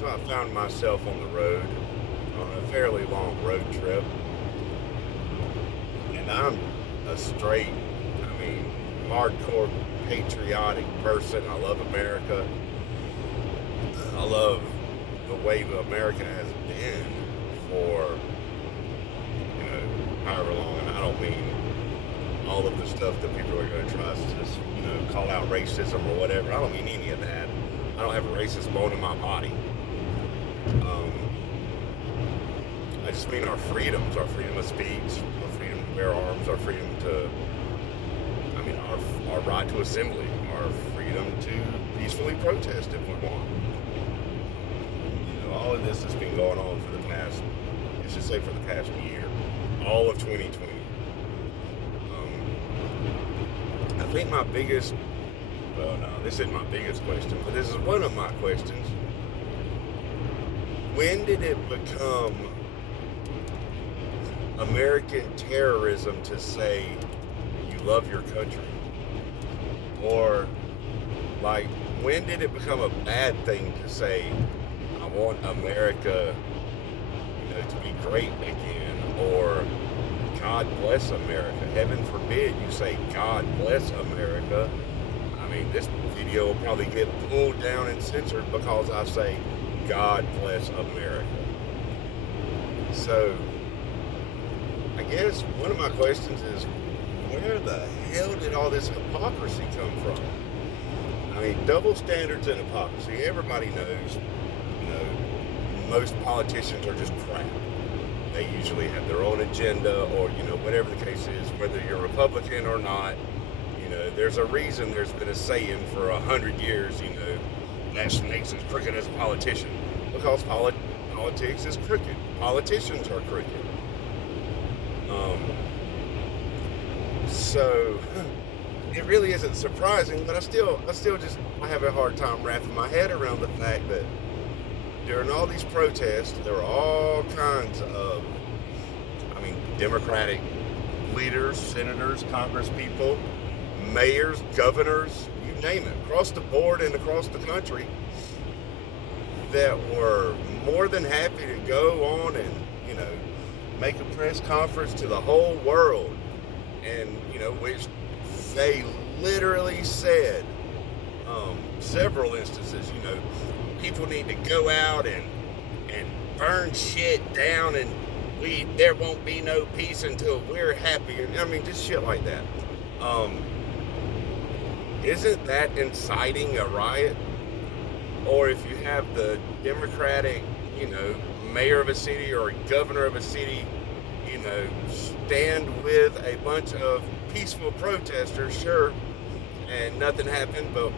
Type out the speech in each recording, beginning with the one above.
So I found myself on the road on a fairly long road trip, and I'm a straight, hardcore patriotic person. I love America. I love the way that America has been for, however long. And I don't mean all of the stuff that people are going to try to just, call out racism or whatever. I don't mean any of that. I don't have a racist bone in my body. Um, I just mean our freedoms, our freedom of speech, our freedom to bear arms, our freedom to, our right to assembly, our freedom to peacefully protest if we want. All of this has been going on for the past, I should say for the past year, all of 2020. I think my biggest, well, no, this isn't my biggest question, but this is one of my questions. When did it become American terrorism to say you love your country? Or, like, when did it become a bad thing to say, I want America, to be great again? Or, God bless America. Heaven forbid you say, God bless America. This video will probably get pulled down and censored because I say, God bless America. So, I guess one of my questions is, where the hell did all this hypocrisy come from? Double standards and hypocrisy. Everybody knows, most politicians are just crap. They usually have their own agenda or, whatever the case is, whether you're Republican or not. There's a reason there's been a saying for 100 years, that snake's as crooked as a politician. Because politics is crooked. Politicians are crooked. So it really isn't surprising, but I have a hard time wrapping my head around the fact that during all these protests, there were all kinds of, Democratic leaders, senators, congresspeople, mayors, governors, you name it, across the board and across the country that were more than happy to go on and, make a press conference to the whole world and, which they literally said, several instances, people need to go out and burn shit down and there won't be no peace until we're happy. Just shit like that. Isn't that inciting a riot? Or if you have the Democratic, mayor of a city or governor of a city, stand with a bunch of peaceful protesters, sure, and nothing happened, but,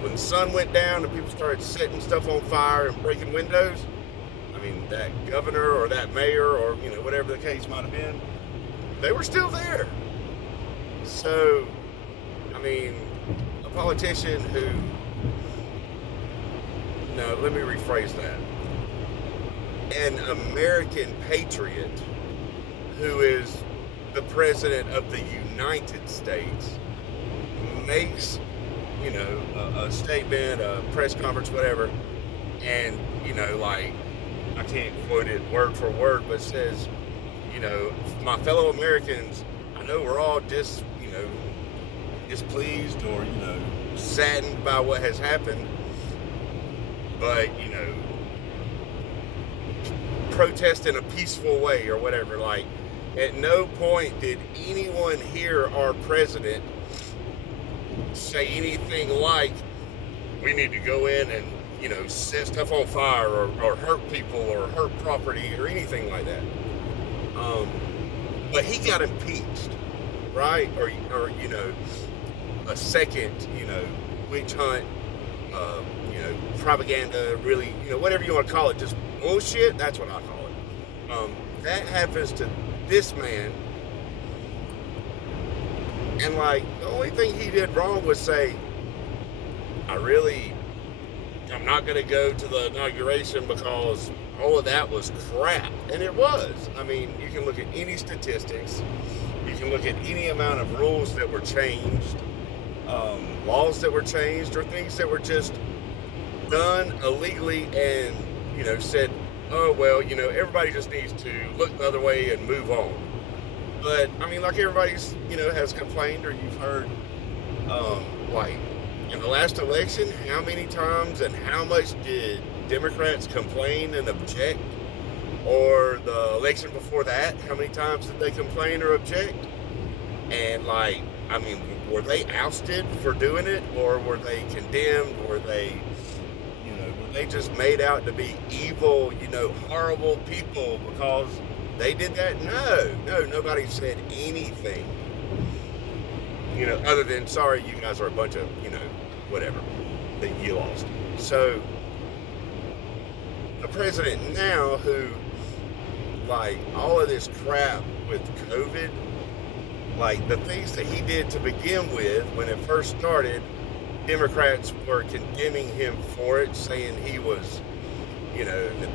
when the sun went down and people started setting stuff on fire and breaking windows, that governor or that mayor or, whatever the case might have been, they were still there. So, a politician who, no, let me rephrase that. An American patriot who is the president of the United States makes, a statement, a press conference, whatever, and, I can't quote it word for word, but says, my fellow Americans, I know we're all displeased or, saddened by what has happened, but, protest in a peaceful way or whatever. Like, at no point did anyone hear our president say anything like, we need to go in and, set stuff on fire or hurt people or hurt property or anything like that. But he got impeached, right? Or a second, witch hunt, propaganda, really, whatever you want to call it, just bullshit. That's what I call it. That happens to this man. And the only thing he did wrong was say, I'm not going to go to the inauguration because all of that was crap. And it was. You can look at any statistics. You can look at any amount of rules that were changed, laws that were changed, or things that were just done illegally and, said, oh, well, everybody just needs to look the other way and move on. But, I mean, like everybody's, has complained or you've heard, like, in the last election, how many times and how much did Democrats complain and object? Or the election before that, how many times did they complain or object? And, like, I mean, were they ousted for doing it? Or were they condemned? Were they just made out to be evil, horrible people because they did that? No, nobody said anything. Other than, sorry, you guys are a bunch of, whatever, that you lost. So, the president now who, like, all of this crap with COVID, like, the things that he did to begin with when it first started, Democrats were condemning him for it, saying he was,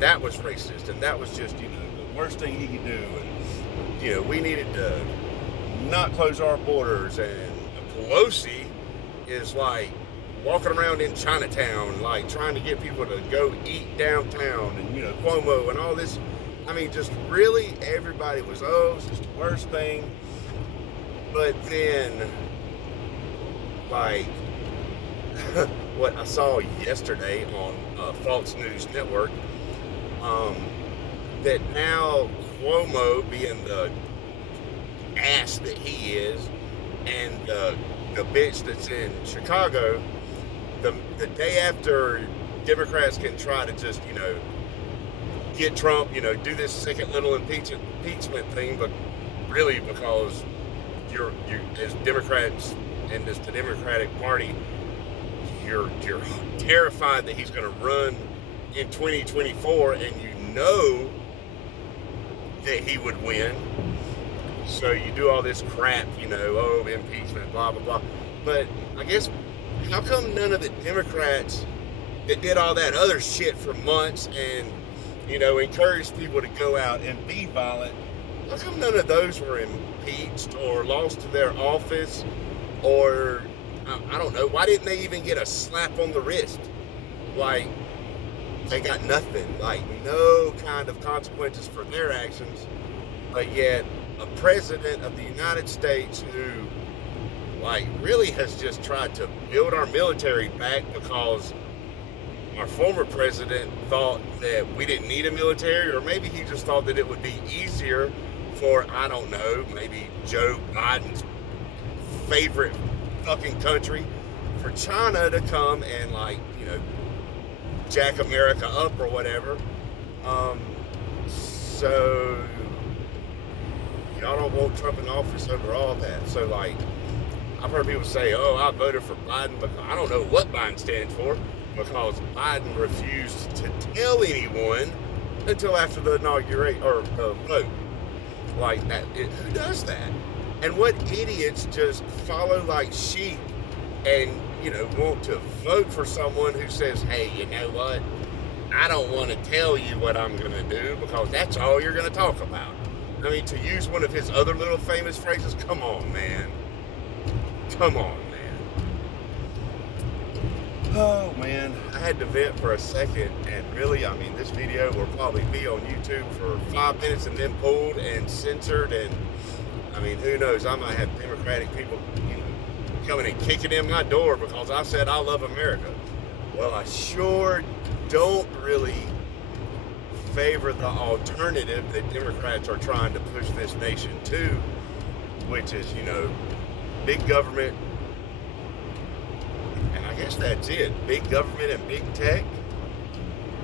that was racist and that was just, the worst thing he could do. And, we needed to not close our borders. And Pelosi is like walking around in Chinatown, like trying to get people to go eat downtown, and, Cuomo and all this. I mean, just really everybody was, it's just the worst thing. But then, like, what I saw yesterday on Fox News Network, that now Cuomo, being the ass that he is, and the bitch that's in Chicago, the day after Democrats can try to just, get Trump, do this second little impeachment thing, but really because you're as Democrats and as the Democratic Party, you're terrified that he's going to run in 2024, and that he would win. So you do all this crap, impeachment, blah, blah, blah. But I guess, how come none of the Democrats that did all that other shit for months and, encouraged people to go out and be violent, how come none of those were impeached or lost to their office? Or, I don't know, why didn't they even get a slap on the wrist? Like, they got nothing, like no kind of consequences for their actions. But yet, a president of the United States who, like, really has just tried to build our military back because our former president thought that we didn't need a military, or maybe he just thought that it would be easier for, I don't know, maybe Joe Biden's favorite fucking country, for China to come and, like, jack America up or whatever. So y'all don't want Trump in office over all that. So, like, I've heard people say, I voted for Biden, but I don't know what Biden stands for, because Biden refused to tell anyone until after the inauguration or the vote. Like, that, who does that? And what idiots just follow like sheep and, want to vote for someone who says, hey, you know what? I don't want to tell you what I'm going to do because that's all you're going to talk about. I mean, to use one of his other little famous phrases, come on, man. Come on, man. Oh, man. I had to vent for a second, and really, I mean, this video will probably be on YouTube for 5 minutes and then pulled and censored, and, I mean, who knows? I might have Democratic people, coming and kicking in my door because I said I love America. Well, I sure don't really favor the alternative that Democrats are trying to push this nation to, which is, big government, and I guess that's it, big government and big tech.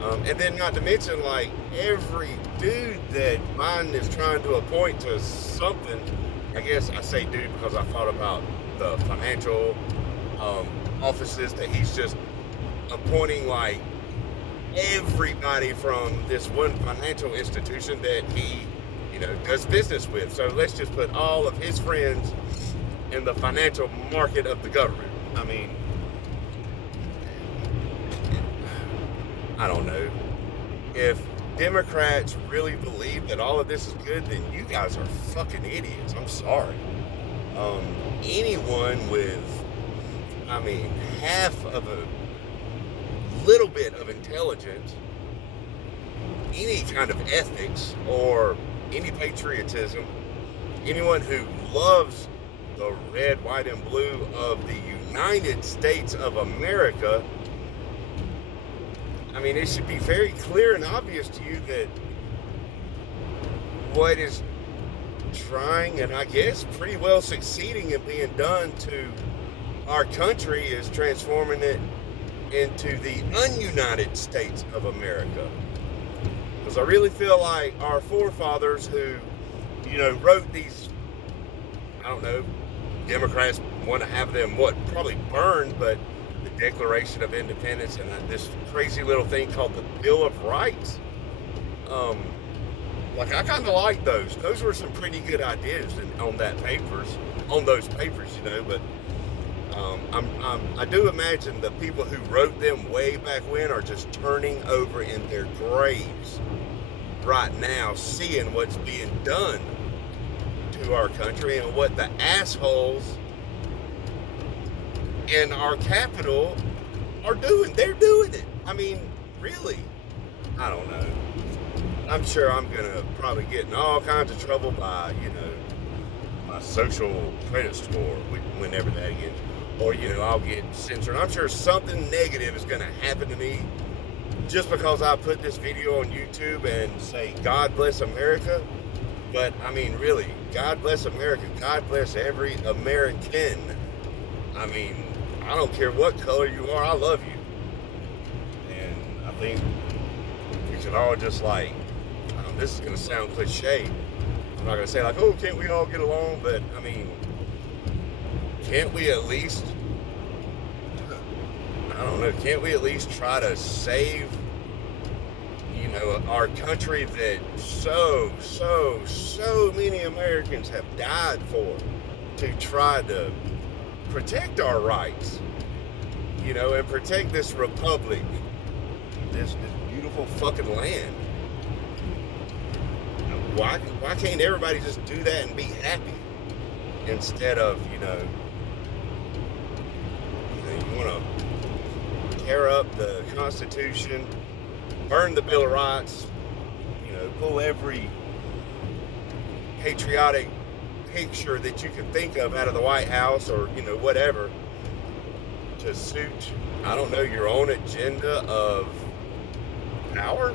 And then not to mention, like, every dude that Biden is trying to appoint to something, I guess I say dude because I thought about the financial offices that he's just appointing, like, everybody from this one financial institution that he, does business with. So let's just put all of his friends in the financial market of the government. I mean, I don't know. If Democrats really believe that all of this is good, then you guys are fucking idiots. I'm sorry. Anyone with, half of a little bit of intelligence, any kind of ethics, or any patriotism, anyone who loves the red, white, and blue of the United States of America, I mean, it should be very clear and obvious to you that what is trying, and I guess pretty well succeeding in being done to our country, is transforming it into the ununited States of America. Because I really feel like our forefathers who, wrote these, I don't know, Democrats want to have them, probably burned, but the Declaration of Independence and this crazy little thing called the Bill of Rights. I kind of like those. Those were some pretty good ideas on those papers, but I do imagine the people who wrote them way back when are just turning over in their graves right now, seeing what's being done to our country and what the assholes in our capital are doing. They're doing it. I mean, really, I don't know. I'm sure I'm gonna probably get in all kinds of trouble by, my social credit score, whenever that is, or I'll get censored. I'm sure something negative is gonna happen to me just because I put this video on YouTube and say God bless America. But I mean, really, God bless America. God bless every American. I mean, I don't care what color you are. I love you. And I think we should all just this is going to sound cliche. I'm not going to say oh, can't we all get along? But I mean, can't we at least, can't we at least try to save, our country that so many Americans have died for, to try to protect our rights, and protect this republic, this beautiful fucking land. Why can't everybody just do that and be happy instead of, you want to tear up the Constitution, burn the Bill of Rights, pull every patriotic picture that you can think of out of the White House or, whatever, to suit, your own agenda of power,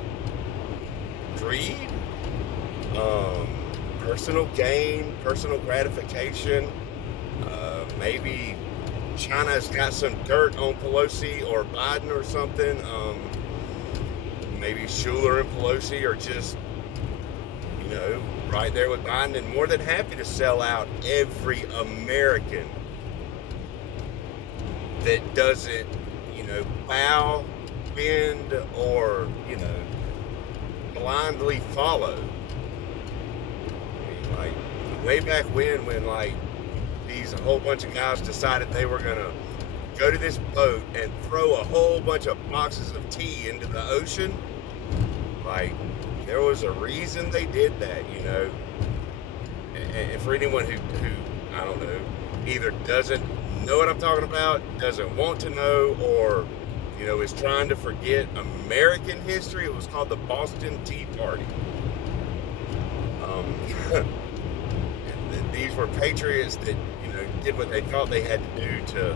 greed, personal gain, personal gratification. Maybe China's got some dirt on Pelosi or Biden or something. Maybe Schumer and Pelosi are just, right there with Biden and more than happy to sell out every American that doesn't, bow, bend, or, blindly follow. Way back when a whole bunch of guys decided they were gonna go to this boat and throw a whole bunch of boxes of tea into the ocean, there was a reason they did that, and for anyone who either doesn't know what I'm talking about, doesn't want to know, or is trying to forget American history, it was called the Boston Tea Party. These were patriots that did what they thought they had to do to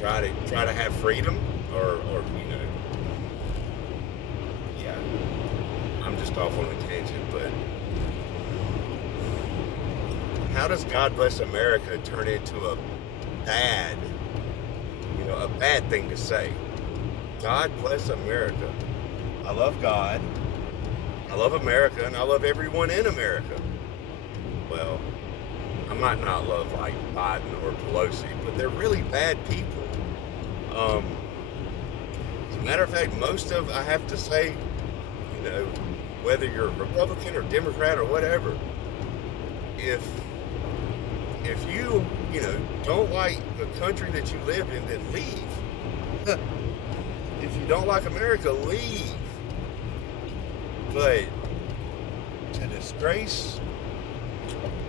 try to have freedom, or yeah, I'm just off on a tangent. But how does God bless America turn into a bad thing to say? God bless America. I love God, I love America, and I love everyone in America. Well, I might not love Biden or Pelosi, but they're really bad people. As a matter of fact, I have to say, whether you're Republican or Democrat or whatever, if you, don't like the country that you live in, then leave. If you don't like America, leave. But to disgrace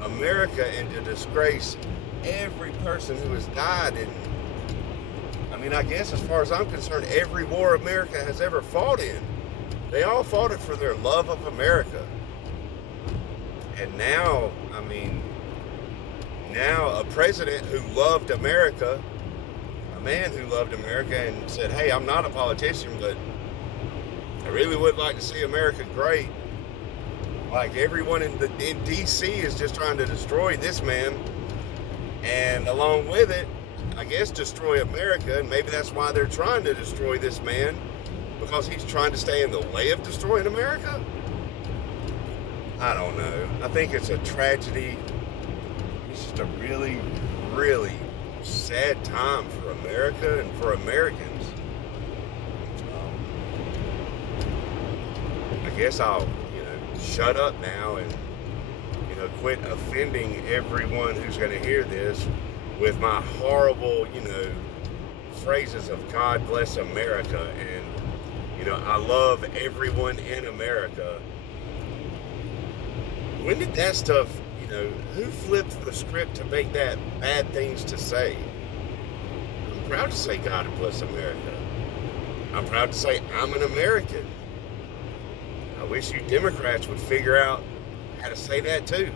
America and to disgrace every person who has died in mean, I guess as far as I'm concerned, every war America has ever fought in, they all fought it for their love of America. And now, I mean, now a president who loved America, a man who loved America and said, hey, I'm not a politician, but I really would like to see America great. Like everyone in DC is just trying to destroy this man, and along with it, I guess destroy America. And maybe that's why they're trying to destroy this man, because he's trying to stay in the way of destroying America. I don't know. I think it's a tragedy. It's just a really, really sad time for America and for Americans. I guess I'll, shut up now and, quit offending everyone who's going to hear this with my horrible, phrases of God bless America and, I love everyone in America. When did that stuff, who flipped the script to make that bad things to say? I'm proud to say God bless America. I'm proud to say I'm an American. I wish you Democrats would figure out how to say that too.